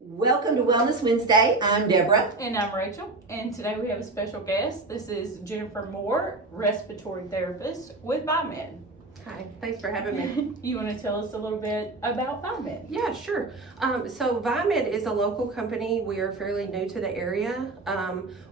Welcome to Wellness Wednesday. I'm Deborah. And I'm Rachel, and today we have a special guest. This is Jennifer Moore, respiratory therapist with VieMed. Hi, thanks for having me. You want to tell us a little bit about VieMed? Yeah, sure. So VieMed is a local company. We are fairly new to the area.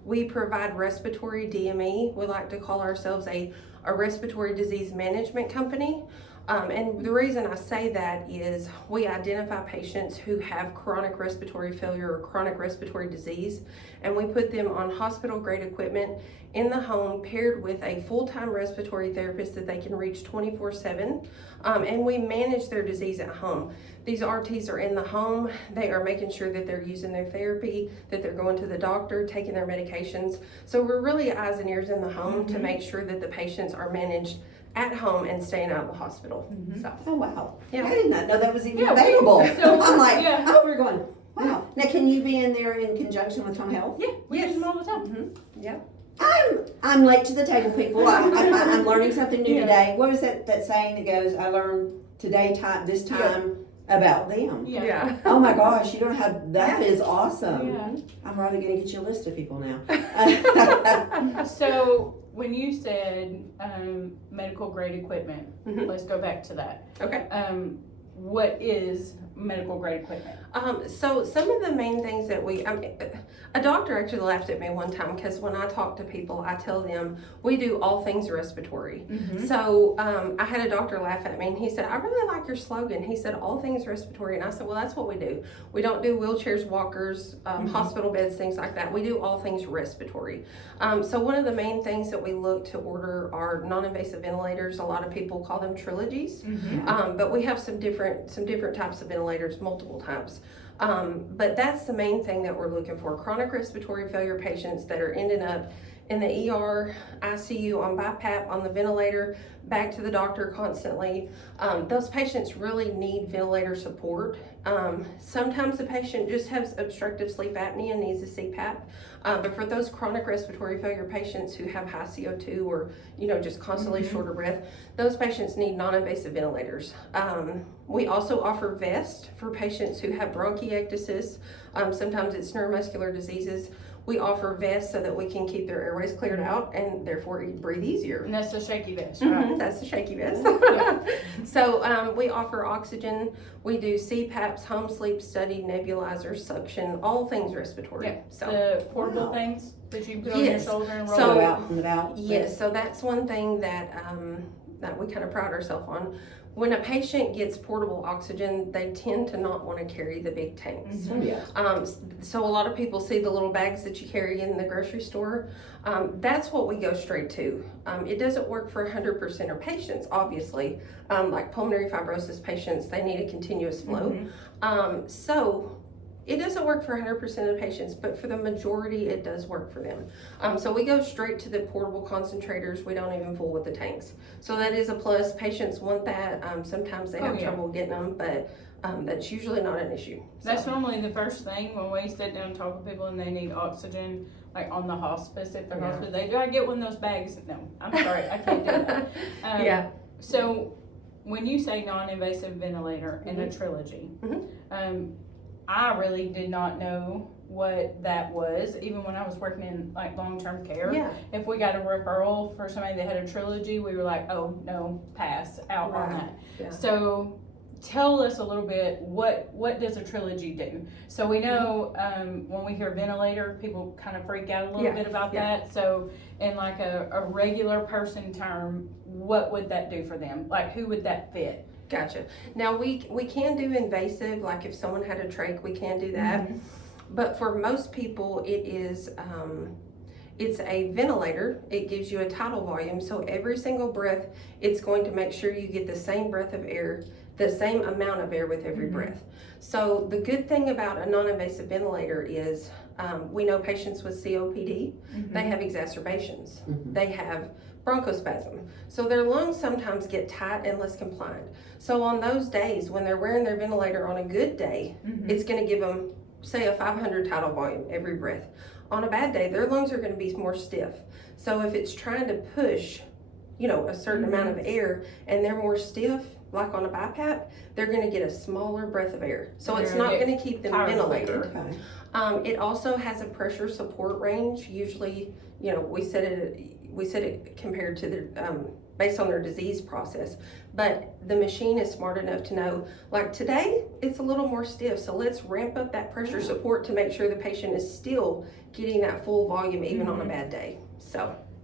We provide respiratory DME. We like to call ourselves a respiratory disease management company. And the reason I say that is we identify patients who have chronic respiratory failure or chronic respiratory disease, and we put them on hospital grade equipment in the home paired with a full-time respiratory therapist that they can reach 24/7, and we manage their disease at home. These RTs are in the home. They are making sure that they're using their therapy, that they're going to the doctor, taking their medications. So we're really eyes and ears in the home to make sure that the patients are managed at home and staying out of the hospital. So, Oh, wow. Yeah. I did not know that was even Yeah, available. so- I'm like, yeah. oh, we're going, wow. Now, can you be in there in conjunction with home health? Yeah, we Yes. use them all the time. yep. I'm late to the table, people. I'm learning something new Yeah. today. What is that saying that goes, I learned this time about them? Yeah. Oh my gosh, you don't have, that is awesome. Yeah. I'm probably going to get you a list of people now. So when you said medical grade equipment, Mhm. let's go back to that. Okay. What is medical grade equipment? So some of the main things that a doctor actually laughed at me one time because when I talk to people, I tell them we do all things respiratory. So I had a doctor laugh at me and he said, I really like your slogan. He said, all things respiratory. And I said, well, that's what we do. We don't do wheelchairs, walkers, hospital beds, things like that. We do all things respiratory. So one of the main things that we look to order are non-invasive ventilators. A lot of people call them trilogies. But we have some different types of ventilators, multiple types. But that's the main thing that we're looking for. Chronic respiratory failure patients that are ending up in the ER, ICU, on BiPAP, on the ventilator, back to the doctor constantly. Those patients really need ventilator support. Sometimes the patient just has obstructive sleep apnea and needs a CPAP. But for those chronic respiratory failure patients who have high CO2 or, just constantly short of breath, those patients need non-invasive ventilators. We also offer vests for patients who have bronchiectasis. Sometimes it's neuromuscular diseases. We offer vests so that we can keep their airways cleared out and therefore breathe easier. And that's a shaky vest, right? That's the shaky vest. Yeah. So we offer oxygen. We do CPAPs, home sleep study, nebulizers, suction, all things respiratory. Yeah. So The portable Wow. things that you put on your Yes. shoulder and roll So- Go out. out and about. yes, so that's one thing that we kind of pride ourselves on. When a patient gets portable oxygen, they tend to not want to carry the big tanks. Oh, yeah. So a lot of people see the little bags that you carry in the grocery store. That's what we go straight to. It doesn't work for 100% of patients, obviously. Like pulmonary fibrosis patients, they need a continuous flow. So it doesn't work for 100% of patients, but for the majority, it does work for them. So we go straight to the portable concentrators. We don't even fool with the tanks. So that is a plus. Patients want that. Sometimes they have yeah. trouble getting them, but that's usually not an issue. That's So, normally the first thing when we sit down and talk with people and they need oxygen, like on the hospice, if they're Yeah. hospice, do I get one of those bags? No, I'm sorry, I can't do that. Yeah. So when you say non-invasive ventilator and a trilogy, I really did not know what that was, even when I was working in like long-term care. Yeah. If we got a referral for somebody that had a trilogy, we were like, oh no, pass out on Right. that. Yeah. So tell us a little bit, what does a trilogy do? So we know when we hear ventilator, people kind of freak out a little Yeah, bit about yeah. that. So in like a regular person term, what would that do for them? Like who would that fit? Gotcha. Now we can do invasive, like if someone had a trach, we can do that. But for most people, it's a ventilator. It gives you a tidal volume, so every single breath, it's going to make sure you get the same breath of air, the same amount of air with every breath. So the good thing about a non-invasive ventilator is we know patients with COPD, they have exacerbations. They have bronchospasm. So their lungs sometimes get tight and less compliant. So on those days when they're wearing their ventilator on a good day, it's going to give them, say, a 500 tidal volume every breath. On a bad day, their lungs are going to be more stiff. So if it's trying to push, a certain amount of air and they're more stiff, like on a BiPAP, they're going to get a smaller breath of air. So it's They're not gonna going to keep them tired ventilated. Okay. It also has a pressure support range. Usually, you know, we set it compared to their, based on their disease process. But the machine is smart enough to know, like today, it's a little more stiff. So let's ramp up that pressure support to make sure the patient is still getting that full volume even on a bad day.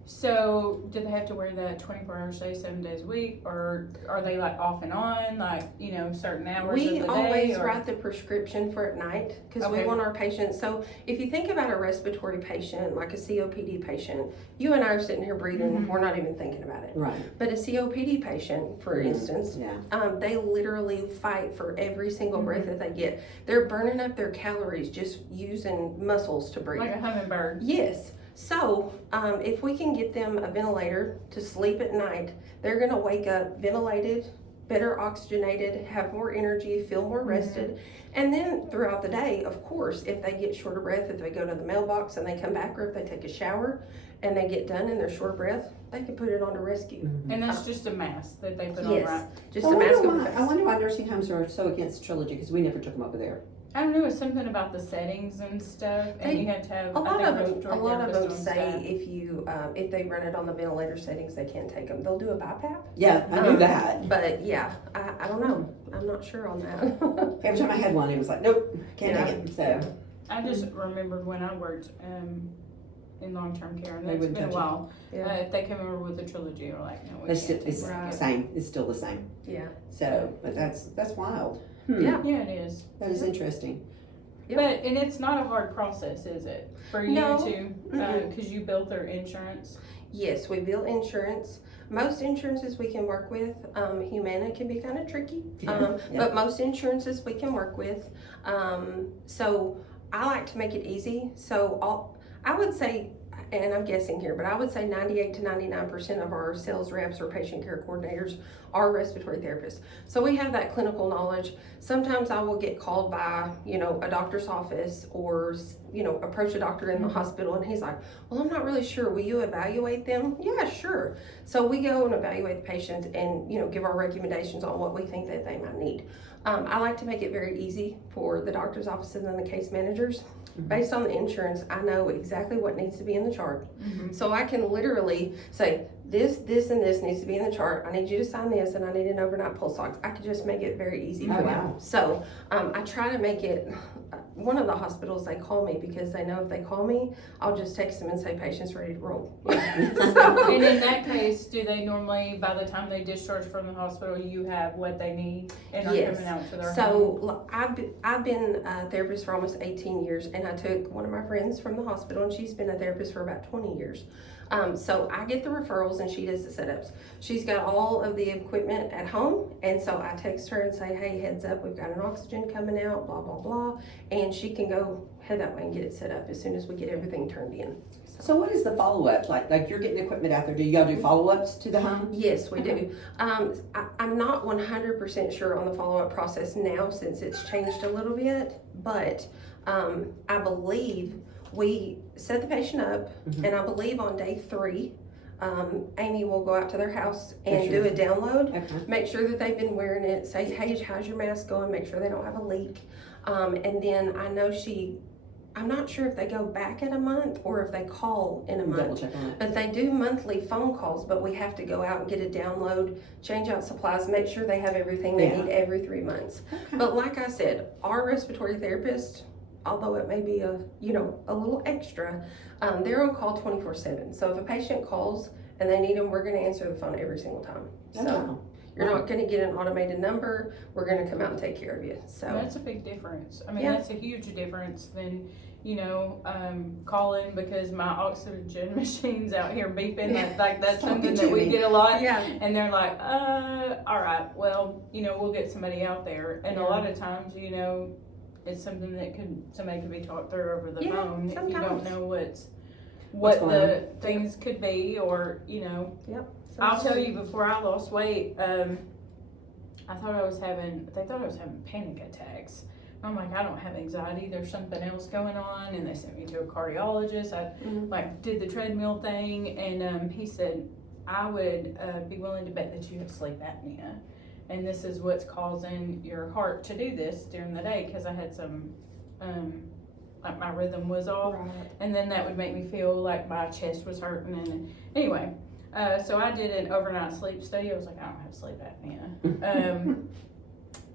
So, do they have to wear that 24 hours a day, 7 days a week, or are they like off and on, like, you know, certain hours We of the always day? Or... write the prescription for at night because we Okay. want our patients. So if you think about a respiratory patient, like a COPD patient, you and I are sitting here breathing, we're not even thinking about it. Right. But a COPD patient, for instance, Yeah. they literally fight for every single breath that they get. They're burning up their calories just using muscles to breathe. Like a hummingbird. Yes. So, if we can get them a ventilator to sleep at night, they're going to wake up ventilated, better oxygenated, have more energy, feel more rested. And then throughout the day, of course, if they get short of breath, if they go to the mailbox and they come back, or if they take a shower and they get done and they're short of breath, they can put it on to rescue. And that's just a mask that they put on, Yes. right? Just a mask over the I face. wonder why nursing homes are so against trilogy, because we never took them over there. I don't know, it's something about the settings and stuff, and you have to have, A lot of them say say if they run it on the ventilator settings, they can't take them. They'll do a BiPAP. Yeah, I knew that. But yeah, I don't know. I'm not sure on that. Every time I had one, it was like, nope, can't take it. So I just remembered when I worked in long-term care, and They that's wouldn't been a touch it. while. Yeah. If they come over with a trilogy, or like, no, we it's can't still, it's take Right. the same. It's still the same. Yeah. So, but that's wild. Yeah. Yeah, it is. That is interesting. Yep. But, and it's not a hard process, is it? For you No. to, because you built their insurance? Yes, we bill insurance. Most insurances we can work with. Humana can be kind of tricky, Yeah. but most insurances we can work with. So I like to make it easy. So I would say, and I'm guessing here, but I would say 98 to 99% of our sales reps or patient care coordinators are respiratory therapists. So we have that clinical knowledge. Sometimes I will get called by, you know, a doctor's office, or, you know, approach a doctor in the hospital, and he's like, well, I'm not really sure. Will you evaluate them? Yeah, sure. So we go and evaluate the patient and, you know, give our recommendations on what we think that they might need. I like to make it very easy for the doctor's offices and the case managers. Based on the insurance, I know exactly what needs to be in the chart. So I can literally say, this, and this needs to be in the chart. I need you to sign this, and I need an overnight pulse ox. I could just make it very easy for them. Wow. So I try to make it, one of the hospitals, they call me because they know if they call me, I'll just text them and say, patient's ready to roll. And in that case, do they normally, by the time they discharge from the hospital, you have what they need and are Yes. coming out to their home? So I've been a therapist for almost 18 years, and I took one of my friends from the hospital, and she's been a therapist for about 20 years. So I get the referrals and she does the setups. She's got all of the equipment at home, and so I text her and say, hey, heads up, we've got an oxygen coming out, blah, blah, blah. And she can go head that way and get it set up as soon as we get everything turned in. So what is the follow-up? Like you're getting equipment out there. Do y'all do follow-ups to the home? Yes, we do. I'm not 100% sure on the follow-up process now since it's changed a little bit, but I believe we set the patient up, and I believe on day 3, Amy will go out to their house and do a download, Okay. make sure that they've been wearing it, say, hey, how's your mask going, make sure they don't have a leak. And then I know I'm not sure if they go back in a month or if they call in a month. Double check on it. But they do monthly phone calls, but we have to go out and get a download, change out supplies, make sure they have everything they need every 3 months. Okay. But like I said, our respiratory therapist, although it may be a little extra, they're on call 24/7. So if a patient calls and they need them, we're going to answer the phone every single time. Oh, So wow. you're not going to get an automated number. We're going to come out and take care of you. So That's a big difference. I mean, Yeah. that's a huge difference than, calling because my oxygen machine's out here beeping. Like that's something that we get a lot. yeah, And they're like, all right, well, we'll get somebody out there. And a lot of times, it's something that somebody could be talked through over the Yeah, phone if you don't sometimes. know What's what going the things could be, or Yep. So I'll tell you, before I lost weight, they thought I was having panic attacks. I'm like, I don't have anxiety, there's something else going on, and they sent me to a cardiologist. I did the treadmill thing, and he said, I would be willing to bet that you have sleep apnea. and this is what's causing your heart to do this during the day, because I had some, like my rhythm was off, and then that would make me feel like my chest was hurting, and anyway, so I did an overnight sleep study. I was like, I don't have sleep apnea.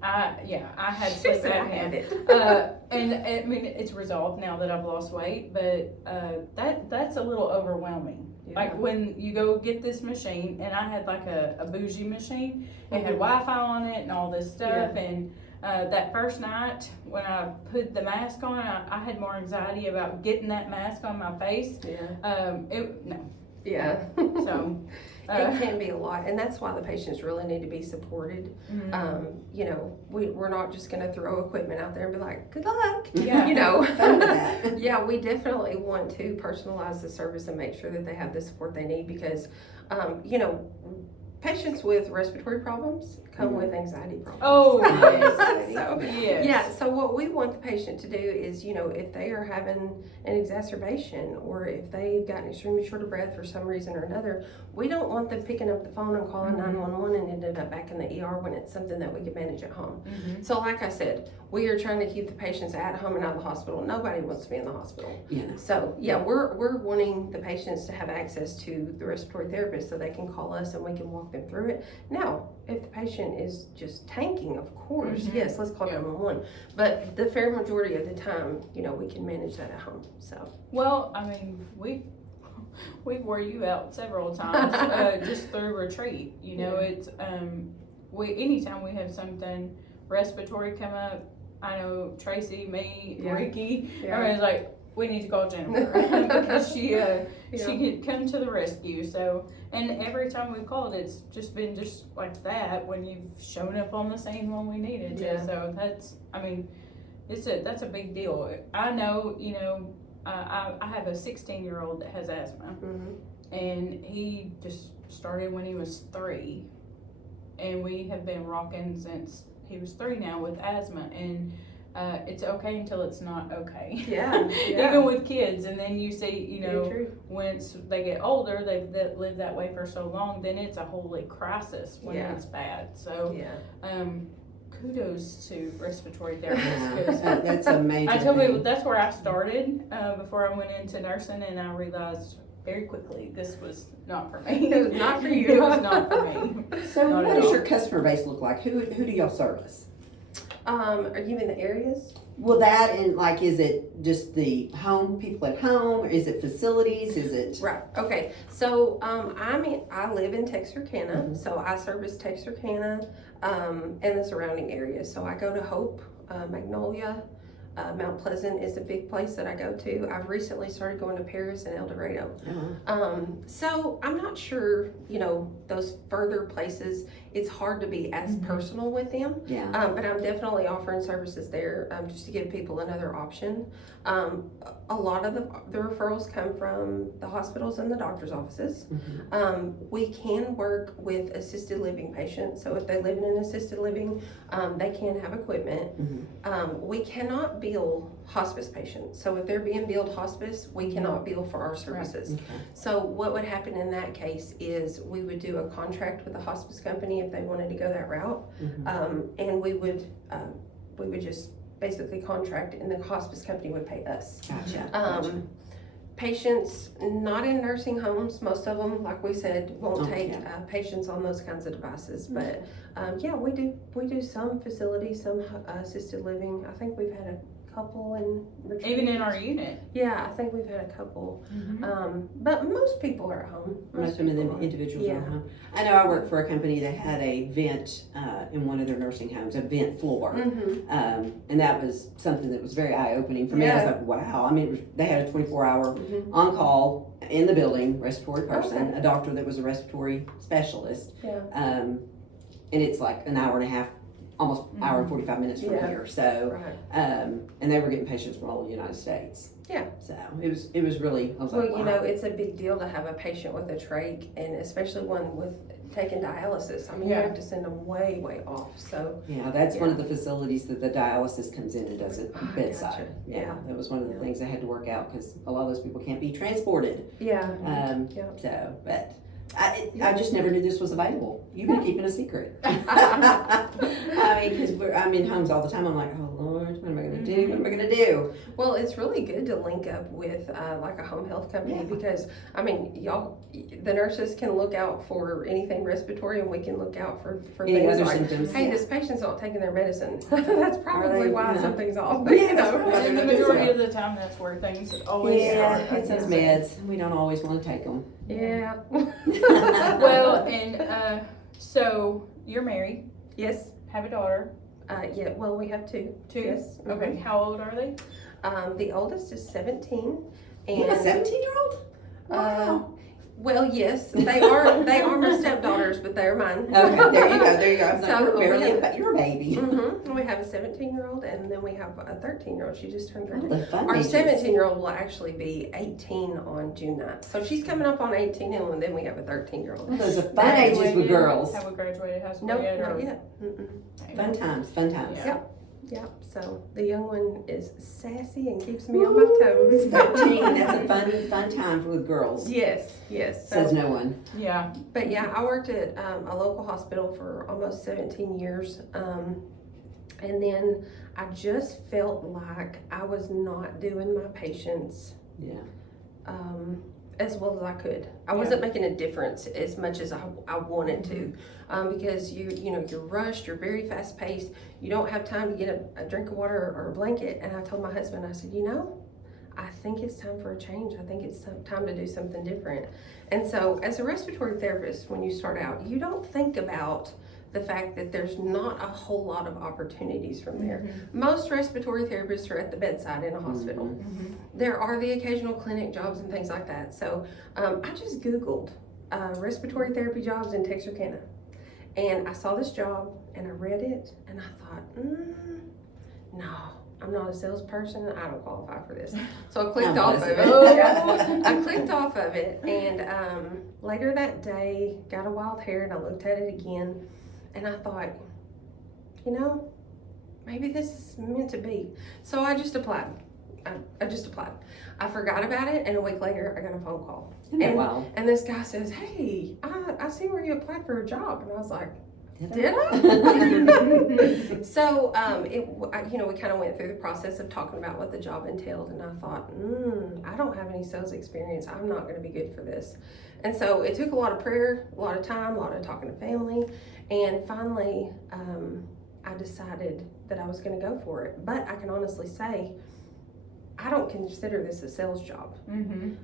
I had sleep apnea. And I mean, it's resolved now that I've lost weight, but that's a little overwhelming. Yeah. Like when you go get this machine, and I had like a bougie machine, it had Wi-Fi on it and all this stuff, and that first night when I put the mask on, I had more anxiety about getting that mask on my face. Yeah. So it can be a lot, and that's why the patients really need to be supported. You know, we're not just going to throw equipment out there and be like, good luck. Yeah. You know, that. yeah, we definitely want to personalize the service and make sure that they have the support they need, because, you know, patients with respiratory problems come with anxiety problems. Oh, yes. So, Yes. yeah, so what we want the patient to do is, you know, if they are having an exacerbation, or if they've gotten extremely short of breath for some reason or another, we don't want them picking up the phone and calling 911 and ended up back in the ER when it's something that we can manage at home. So like I said, we are trying to keep the patients at home and out of the hospital. Nobody wants to be in the hospital. Yeah. So yeah, we're wanting the patients to have access to the respiratory therapist so they can call us and we can walk them through it. Now, if the patient is just tanking, of course, yes, let's call 911. But the fair majority of the time, you know, we can manage that at home. So Well, I mean, we wore you out several times just through retreat. You know, it's anytime we have something respiratory come up, I know Tracy, me, Ricky, everybody's like, we need to call Jennifer because she could come to the rescue. So, and every time we've called, it's just been just like that when you've shown up on the scene when we needed you. So that's a big deal. I know, you know, I have a 16-year-old that has asthma, and he just started when he was 3, and we have been rocking since he was 3 now with asthma, and it's okay until it's not okay. Yeah. Even with kids, and then you see, you know, true. once they get older, they've lived that way for so long, then it's a holy crisis when it's bad. So, kudos to respiratory therapists, because That's amazing. I tell people that's where I started before I went into nursing, and I realized very quickly this was not for me. It was not for you. It was not for me. So Not what at does all. your customer base look like? Who do y'all service? Are you in the areas? Well, that and like, is it just the home, people at home? Or is it facilities? Is it? Right. Okay. So I live in Texarkana, so I service Texarkana and the surrounding areas. So I go to Hope, Magnolia, Mount Pleasant is a big place that I go to. I've recently started going to Paris and El Dorado. So I'm not sure, you know, those further places, it's hard to be as personal with them. Yeah. But I'm definitely offering services there just to give people another option. A lot of the referrals come from the hospitals and the doctor's offices. We can work with assisted living patients. So if they live in an assisted living, they can have equipment. We cannot bill hospice patients. So if they're being billed hospice, we cannot bill for our services. Okay. So what would happen in that case is we would do a contract with the hospice company if they wanted to go that route. And we would just basically contract, and the hospice company would pay us. Gotcha. Patients not in nursing homes, most of them, like we said, won't take patients on those kinds of devices. But we do some facilities, some assisted living. I think we've had a couple in retreat. Even in our unit. Yeah, I think we've had a couple. But most people are at home. Most of them individuals are at home. I know I worked for a company that had a vent in one of their nursing homes, a vent floor. And that was something that was very eye-opening for me. I was like, wow. I mean, they had a 24-hour on-call in the building, respiratory person, a doctor that was a respiratory specialist. And it's like an hour and a half, almost hour and 45 minutes from here. So, and they were getting patients from all over the United States. So it was really, I was like, wow. You know, it's a big deal to have a patient with a trach, and especially one with taking dialysis. I mean, you have to send them way, way off. So that's one of the facilities that the dialysis comes in and does it bedside. Gotcha. That was one of the things they had to work out, because a lot of those people can't be transported. So, but I just never knew this was available. You've been keeping a secret. I mean, because I'm in homes all the time. I'm like, oh Lord, what am I going to do? What am I going to do? Well, it's really good to link up with like a home health company because, I mean, y'all, the nurses can look out for anything respiratory and we can look out for Any things other like, symptoms? hey, this patient's not taking their medicine. That's probably why something's off. Yeah, You know? And the majority of the time, that's where things always Yeah, start. it's those meds. We don't always want to take them. Yeah. Well, and so you're married, Yes. have a daughter. Yeah. Well, we have two. Two? Yes. Okay. How old are they? The oldest is 17. And You have a 17-year-old? Wow. Well, yes, they are my stepdaughters, but they're mine. Okay, there you go. There you go. So, You're barely you're a baby. Mm-hmm. We have a 17-year-old, and then we have a 13-year-old. She just turned 13. Oh, the fun Our ages. 17-year-old will actually be 18 on June 9th. So she's coming up on 18, and then we have a 13-year-old. Well, those are fun ages with girls. Have we graduated high school Nope, yet? not or- yet. Mm-mm. Fun times, fun times. Yeah. Yep. So the young one is sassy and keeps me on my toes. 13, that's a fun time with girls. Yes. Says no one. Yeah. But yeah, I worked at a local hospital for almost 17 years. And then I just felt like I was not doing my patients Yeah. as well as I could. I wasn't making a difference as much as I wanted to, because you're rushed, you're very fast paced, you don't have time to get a drink of water or a blanket. And I told my husband, I said, I think it's time for a change. I think it's time to do something different. And so as a respiratory therapist, when you start out, you don't think about the fact that there's not a whole lot of opportunities from there. Most respiratory therapists are at the bedside in a hospital. There are the occasional clinic jobs and things like that. So I just Googled respiratory therapy jobs in Texarkana. And I saw this job and I read it and I thought, no, I'm not a salesperson. I don't qualify for this. So I clicked off of it. I clicked off of it. And later that day, got a wild hair and I looked at it again. And I thought, maybe this is meant to be. So I just applied. I just applied. I forgot about it, and a week later, I got a phone call. And this guy says, hey, I see where you applied for a job. And I was like, did I? So, we kind of went through the process of talking about what the job entailed, and I thought, I don't have any sales experience. I'm not going to be good for this. And so it took a lot of prayer, a lot of time, a lot of talking to family, and finally, I decided that I was going to go for it. But I can honestly say, I don't consider this a sales job.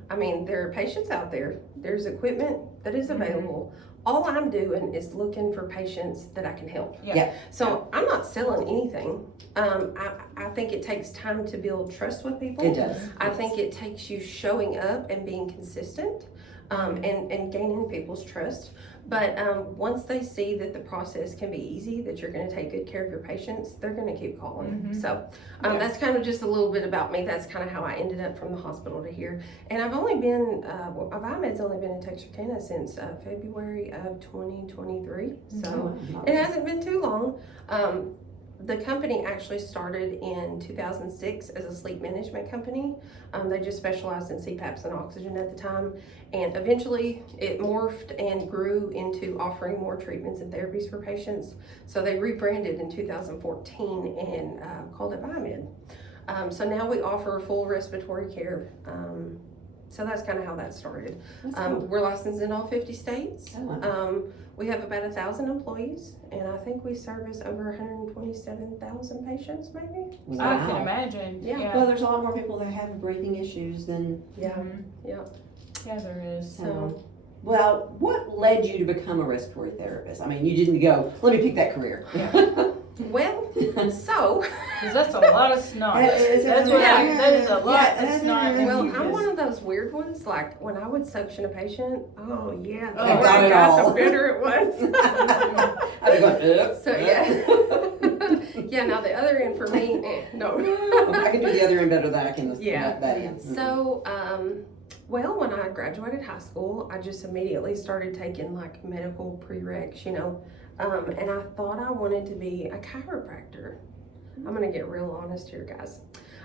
I mean, there are patients out there. There's equipment that is available. All I'm doing is looking for patients that I can help. So I'm not selling anything. I think it takes time to build trust with people. It does. I think it takes you showing up and being consistent, and gaining people's trust. But once they see that the process can be easy, that you're going to take good care of your patients, they're going to keep calling. So that's kind of just a little bit about me. That's kind of how I ended up from the hospital to here. And I've only been, VieMed's only been in Texarkana since February of 2023. So it hasn't been too long. The company actually started in 2006 as a sleep management company. They just specialized in CPAPs and oxygen at the time. And eventually it morphed and grew into offering more treatments and therapies for patients. So they rebranded in 2014 and called it VieMed. So now we offer full respiratory care. So that's kind of how that started. We're licensed in all 50 states. We have about 1,000 employees, and I think we service over 127,000 patients, maybe. I can imagine. Yeah. Well, there's a lot more people that have breathing issues than. Yeah, there is. So, well, what led you to become a respiratory therapist? I mean, you didn't go, let me pick that career. Well, so. Because that's a lot of snot. That is a lot of snot. Well, I'm one of those weird ones, like when I would suction a patient, the better it was. I'd be going, So yeah. Now the other end for me, no. I can do the other end better than I can that end. So, well, when I graduated high school, I just immediately started taking like medical prereqs, and I thought I wanted to be a chiropractor. I'm gonna get real honest here, guys.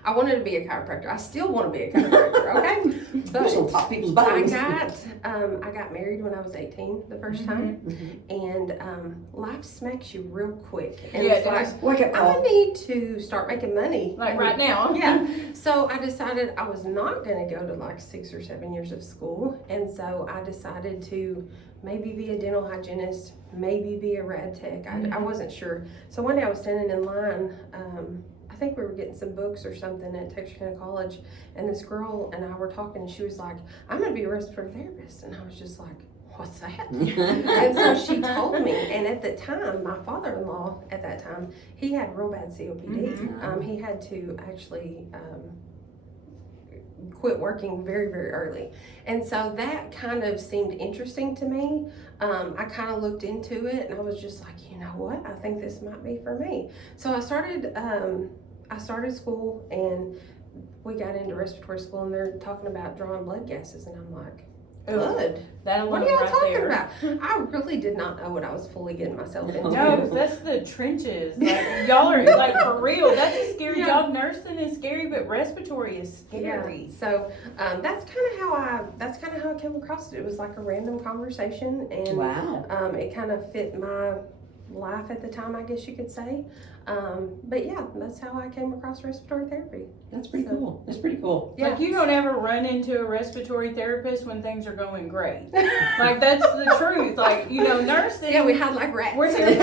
I wanted to be a chiropractor. I still want to be a chiropractor, okay? Just But on top people's I bones. I got married when I was 18 the first time, and life smacks you real quick. And Yeah, it's it like, does. Wake up I call. need to start making money. Like right now. Yeah. So I decided I was not going to go to like 6 or 7 years of school. And so I decided to maybe be a dental hygienist, maybe be a rad tech. I wasn't sure. So one day I was standing in line. I think we were getting some books or something at Texarkana College. And this girl and I were talking, and she was like, I'm going to be a respiratory therapist. And I was just like, what's that? And so she told me, and at the time, my father-in-law at that time, he had real bad COPD. He had to actually quit working very, very early. And so that kind of seemed interesting to me. I kind of looked into it, and I was just like, you know what? I think this might be for me. So I started school, and we got into respiratory school, and they're talking about drawing blood gases, and I'm like, blood? That alone What are y'all right talking there. about? I really did not know what I was fully getting myself into. No, that's the trenches. Like, y'all are like for real. That's a scary job. Nursing is scary, but respiratory is scary. Yeah. So that's kind of how I came across it. It was like a random conversation, and Wow. it kind of fit my life at the time, I guess you could say. But yeah, that's how I came across respiratory therapy. That's pretty cool. That's pretty cool. Yeah. Like you don't ever run into a respiratory therapist when things are going great. Like that's the truth. Like, you know, nursing. Yeah, we had like rats. We're here.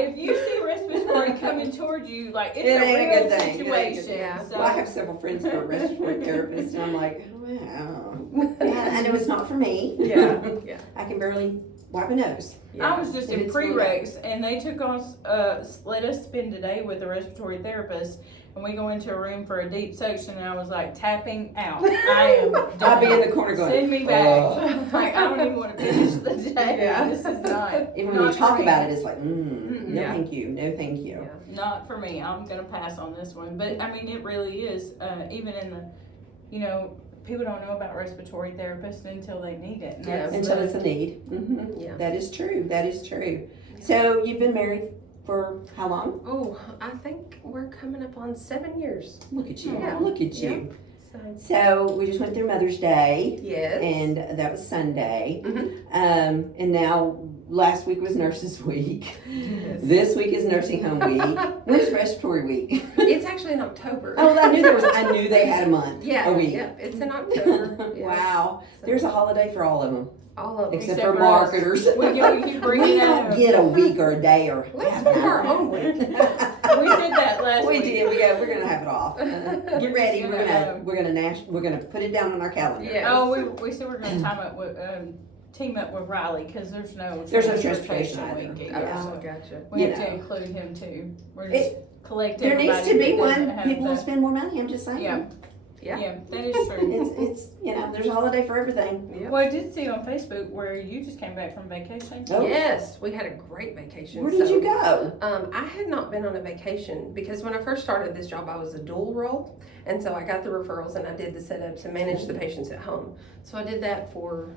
If you see respiratory coming toward you, like it's It a ain't a real good thing. It ain't a good situation. thing. Yeah. So Well, I have several friends who are respiratory therapists, and I'm like, wow. I know it's not for me. Yeah. Yeah. I can barely wipe a nose. I was just If in it's really prereqs, and they took us, let us spend a day with a respiratory therapist, and we go into a room for a deep section, and I was like tapping out. I am done. I'll be in the corner going, Send me back. Like I don't even want to finish the day. Yeah. This is not. even when not you talk for me. about it, it's like, no Yeah. thank you, no thank you. Yeah. Not for me. I'm gonna pass on this one. But I mean, it really is. Even in the, you know, people don't know about respiratory therapists until they need it. And Yeah. that's Until the- it's a need. Yeah. That is true, that is true. So you've been married for how long? Oh, I think we're coming up on 7 years. Look at you, Yeah. look at you. So So we just went through Mother's Day, yes. and that was Sunday. Mhm. And now last week was Nurses Week. Yes. This week is Nursing Home Week. When's Respiratory Week? It's actually in October. Oh, I knew they had a month, Yeah, a week. yeah, it's in October. Yeah. Wow, So, there's a holiday for all of them, all of them. except Except for for us. marketers. We keep bringing We that don't up. get a week or a day or Let's half make an our hour. own week. We did that last We week. did. We're gonna have it off. Get ready. We're gonna put it down on our calendar. Yeah. Oh, we said we're gonna team up with Riley because there's no transportation either. week either. Yeah. Oh, So gotcha. we have You to know. include him too. We're just collecting. There needs to be one. People will will spend more money. I'm just saying. Yeah, Yeah. yeah, that is true. It's there's a holiday for everything. Yep. Well, I did see on Facebook where you just came back from vacation. Oh. Yes, we had a great vacation. Where did So, you go? I had not been on a vacation because when I first started this job, I was a dual role. And so I got the referrals and I did the setups and managed the patients at home. So I did that for,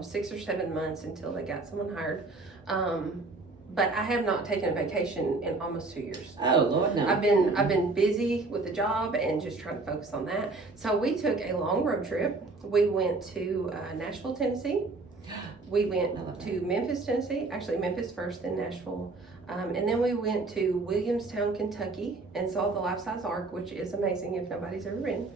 6 or 7 months until they got someone hired. But I have not taken a vacation in almost 2 years. Oh Lord, no. I've been busy with the job and just trying to focus on that. So we took a long road trip. We went to Nashville, Tennessee. We went to Memphis, Tennessee. Actually, Memphis first, then Nashville. And then we went to Williamstown, Kentucky, and saw the life-size Ark, which is amazing if nobody's ever been.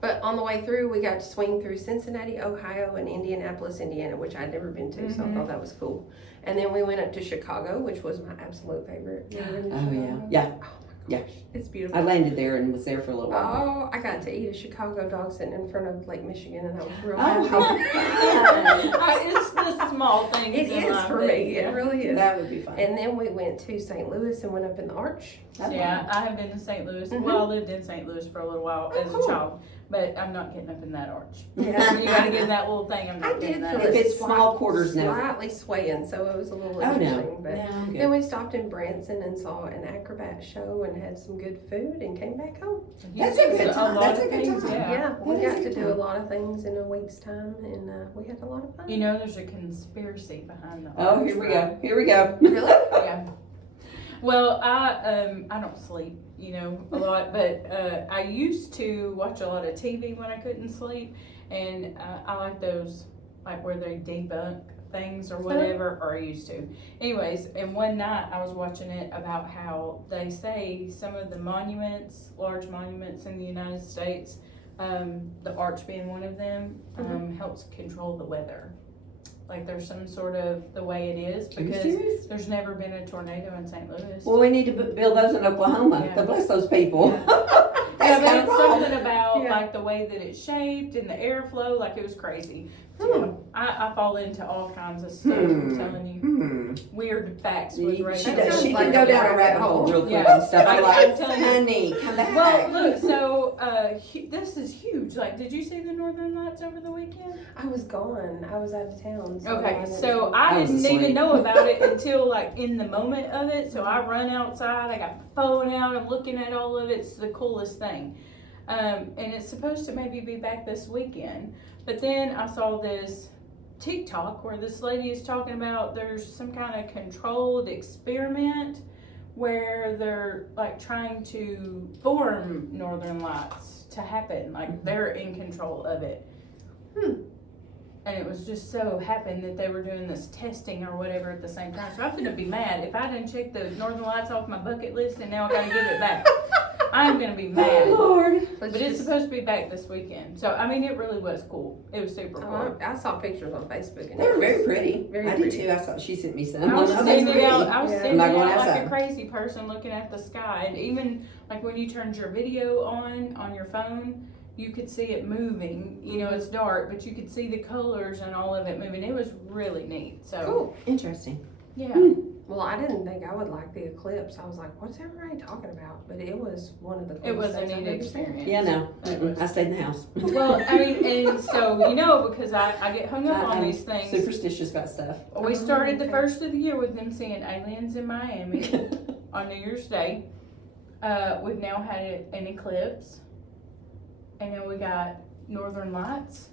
But on the way through, we got to swing through Cincinnati, Ohio, and Indianapolis, Indiana, which I'd never been to, so I thought that was cool. And then we went up to Chicago, which was my absolute favorite. You ever been to Oh Chicago? yeah. Oh Yeah. my gosh, it's beautiful. I landed there and was there for a little while. Oh, I got to eat a Chicago dog sitting in front of Lake Michigan, and I was real Oh, happy. how fun. It's the small things. It in is life for that- me. It really is. That would be fun. And then we went to St. Louis and went up in the Arch. Oh, Yeah, I have been to St. Louis. Mhm. Well, I lived in St. Louis for a little while Oh, as cool. a child, but I'm not getting up in that arch. Yeah. You gotta get in that little thing. I'm I not did getting feel that. If it it's small quarters, no. slightly swaying, so it was a little Oh interesting. no. But No, I'm then good. we stopped in Branson and saw an acrobat show and had some good food and came back home. That's a good time. lot That's of a good things, time. Yeah. We That is got a to good do a time. lot of things in a week's time, and we had a lot of fun. You know, there's a conspiracy behind the Oh, arch, here we right? go. Here we go. Really? Yeah. Well, I don't sleep, you know, a lot, but I used to watch a lot of TV when I couldn't sleep, and I like those, like where they debunk things or whatever, or I used to. Anyways, and one night I was watching it about how they say some of the monuments, large monuments in the United States, the arch being one of them, helps control the weather. Like there's some sort of the way it is, because there's never been a tornado in St. Louis. Well, we need to build those in Oklahoma. Yeah. To bless those people. Yeah, That's but kind it's of wrong. something about like the way that it's shaped and the airflow, like it was crazy. I fall into all kinds of stuff, I'm telling you. Weird facts with She radio. does. She like can go a down a rabbit rabbit hole hole. real quick Yeah. on stuff. I'm I'm like, telling you. honey, come back. Well, look, so this is huge. Like, did you see the Northern Lights over the weekend? I was gone. I was out of town. Okay, so I I was didn't asleep. even know about it until like in the moment of it. So I run outside, I got my phone out, I'm looking at all of it. It's the coolest thing. And it's supposed to maybe be back this weekend. But then I saw this TikTok where this lady is talking about there's some kind of controlled experiment where they're like trying to form Northern Lights to happen. Like they're in control of it. And it was just so happened that they were doing this testing or whatever at the same time. So I'm gonna be mad if I didn't check the Northern Lights off my bucket list and now I gotta give it back. I'm gonna be mad. Oh, Lord. But it's supposed to be back this weekend. So I mean, it really was cool. It was super cool. I saw pictures on Facebook. And They were it was very pretty. very I pretty. did too. I saw she sent me some. I was Oh, that's standing pretty. out. I was Yeah. standing I'm not going out like outside. a crazy person looking at the sky, and even like when you turned your video on your phone, you could see it moving. You know, it's dark, but you could see the colors and all of it moving. It was really neat. So Cool. Interesting. yeah. Well, I didn't think I would like the eclipse. I was like, what's everybody talking about? But it was one of the coolest It was a things I've neat ever seen. experience. Yeah, no. It was. I stayed in the house. Well, I mean, and so you know, because I get hung up on I'm these things. Superstitious about stuff. We started the Okay. first of the year with them seeing aliens in Miami on New Year's Day. We've now had an eclipse, and then we got Northern Lights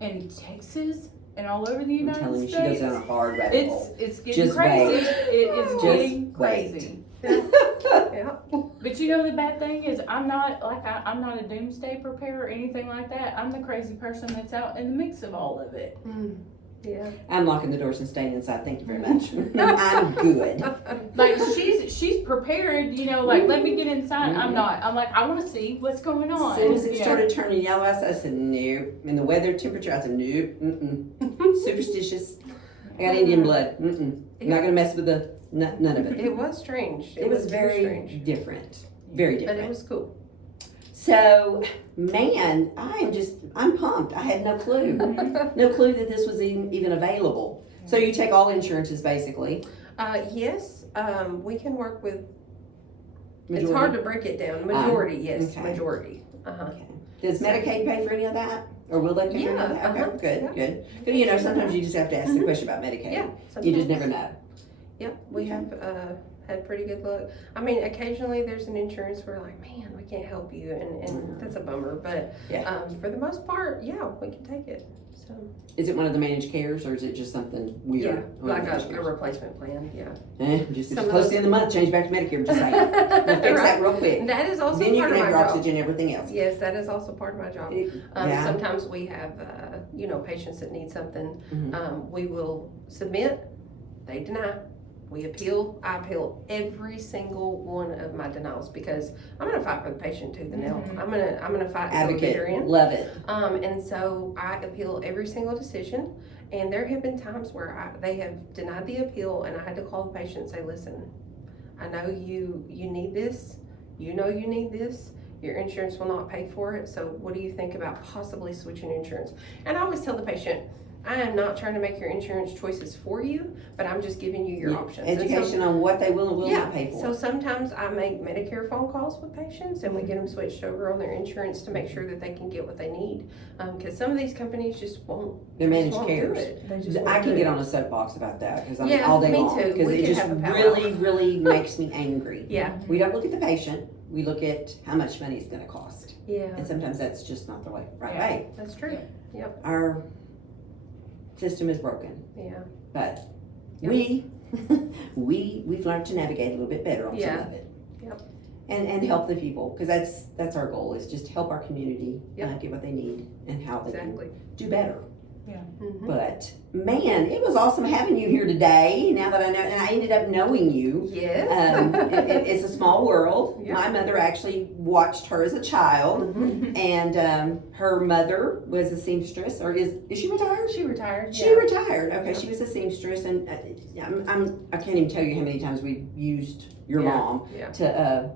in Texas and all over the I'm United telling you, she States. goes down a hard rabbit hole. It's getting Just crazy. wait. It is Just getting wait. crazy. Yeah. But you know the bad thing is I'm not a doomsday preparer or anything like that. I'm the crazy person that's out in the mix of all of it. Yeah. I'm locking the doors and staying inside. Thank you very much. I'm good. Like she's prepared, you know, like let me get inside. I'm not. I'm like I want to see what's going on. As soon as it Yeah. started turning yellow, I said, nope. And the weather temperature, I said, nope. Superstitious. I got Indian blood. I'm not going to mess with none of it. It was strange. It was very strange. different. Very But it different. was cool. So, man, I'm pumped. I had no clue. No clue that this was even available. So you take all insurances basically. Yes, we can work with, Majority. it's hard to break it down. Majority, yes, okay. majority. Okay. Does Medicaid pay for any of that? Or will they pay for any of that? Yeah, Okay, good, yeah. good. Because, you know, sometimes you just have to ask the question about Medicaid. Yeah. You just sometimes. never know. Yep, we have had pretty good luck. I mean, occasionally there's an insurance where like, man, we can't help you, and that's a bummer. But Yeah. for the most part, yeah, we can take it. So Is it one of the managed cares or is it just something weird? yeah, One of like the managed a cares? replacement plan. Yeah. Just Some it's of close to those- the end of the month, change back to Medicare, just saying. We'll fix that real quick. That is also Then you part can of have my your job. oxygen and everything else. Yes, that is also part of my job. Yeah. Sometimes we have, patients that need something. Mhm. We will submit, they deny, we appeal. I appeal every single one of my denials because I'm gonna fight for the patient tooth and nail. Mhm. I'm gonna fight until the bitter Advocate, end. love it. And so I appeal every single decision. And there have been times where they have denied the appeal and I had to call the patient and say, listen, I know you need this, you know you need this, your insurance will not pay for it, so what do you think about possibly switching insurance? And I always tell the patient, I am not trying to make your insurance choices for you, but I'm just giving you your Yeah, options. And so- Education on what they will and will not pay for. so sometimes I make Medicare phone calls with patients and we get them switched over on their insurance to make sure that they can get what they need. Because some of these companies just won't. They're just managed won't do cares. it. They just I won't can do get it. on a soapbox about that because I'm Yeah, all day me long too. because We it can just have a powwow. really makes me angry. Yeah, We don't look at the patient. We look at how much money it's going to cost, yeah, and sometimes that's just not the right Yeah. way. that's true. Our system is broken, Yeah. but Yep. we we've learned to navigate a little bit better on some Yeah. of it. Yep. And help the people, because that's our goal, is just help our community get what they need and how they Exactly. can do better. Mhm. But man, it was awesome having you here today. Now that I know, and I ended up knowing you. Yes. It's a small world. Yeah. My mother actually watched her as a child, Mhm. and her mother was a seamstress, or is she retired? She retired. She retired. Okay, she was a seamstress, and I can't even tell you how many times we used your mom Yeah. to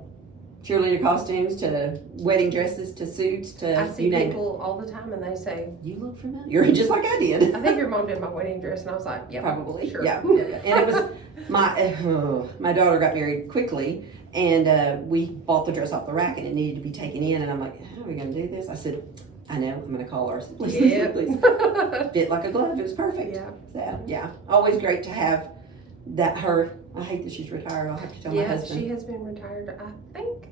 cheerleader costumes, to wedding dresses, to suits, to I see you name it. people all the time and they say, You look familiar, just like I did. I think your mom did my wedding dress, and I was like, yeah, Probably, sure. yeah. And it was my daughter got married quickly, and we bought the dress off the rack, and it needed to be taken in. And I'm like, how are we going to do this? I said, I know, I'm going to call her. I said, please, Yeah. please. Fit like a glove. It was perfect. Yeah. So yeah, always great to have that. Her. I hate that she's retired. I'll have to tell my Yeah, husband. she has been retired, I think,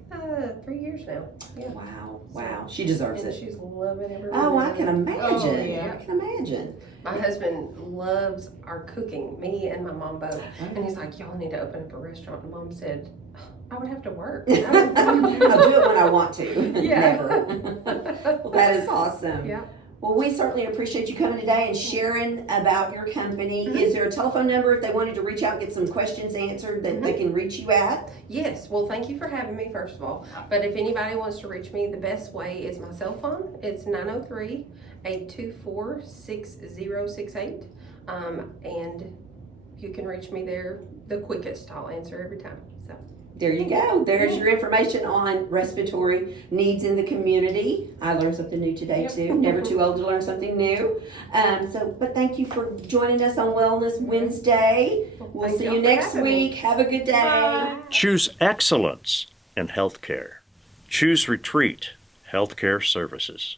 3 years now. Yeah. Wow. She deserves And it. she's loving every Oh, I minute can of it. imagine. Oh, yeah. I can imagine. My husband loves our cooking, me and my mom both. And he's like, y'all need to open up a restaurant. And Mom said, I would have to work. I'll do it when I want to. Yeah. Never. Well, that is awesome. Yeah. Well, we certainly appreciate you coming today and sharing about your company. Mhm. Is there a telephone number if they wanted to reach out and get some questions answered that they can reach you at? Yes, well, thank you for having me, first of all. But if anybody wants to reach me, the best way is my cell phone. It's 903-824-6068. And you can reach me there the quickest. I'll answer every time. So There you go. There's your information on respiratory needs in the community. I learned something new today too. Never too old to learn something new. But thank you for joining us on Wellness Wednesday. We'll thank see y'all you for next having me. week. Have a good day. Bye. Choose excellence in healthcare. Choose Retreat Healthcare Services.